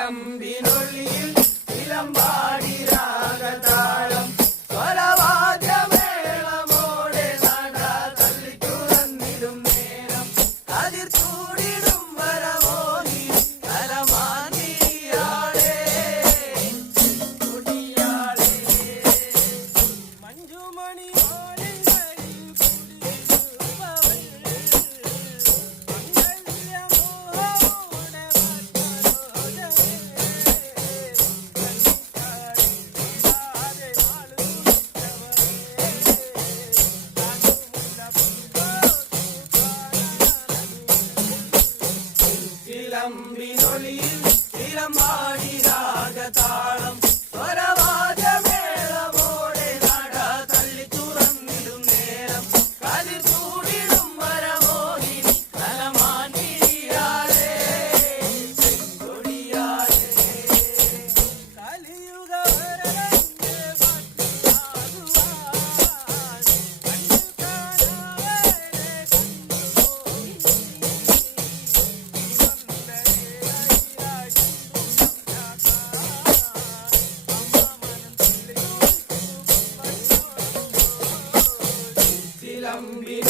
ചിലമ്പിനൊളിയിൽ ചിലമ്പാടി രാഗതാളം സ്വരവാദ്യമേളമോടെ നട തള്ളി തുറന്നിടും നേരം അതിർ ചൂടിടും വരമോനി കലമാനിയാളെ കുടിയാളെ മഞ്ജുമണി ചിലമ്പിനൊളിയിൽ ചിലമ്പാടി രാഗതാളം സ്വരവാദ്യമേളമോടെ നട തള്ളി തുറന്നിടും നേരം കതിർ ചൂടിടും വരമോഹിനി കലമാനിയാളെ കൊടിയാളെ കലിയുഗ ചിലമ്പിനൊളിയിൽ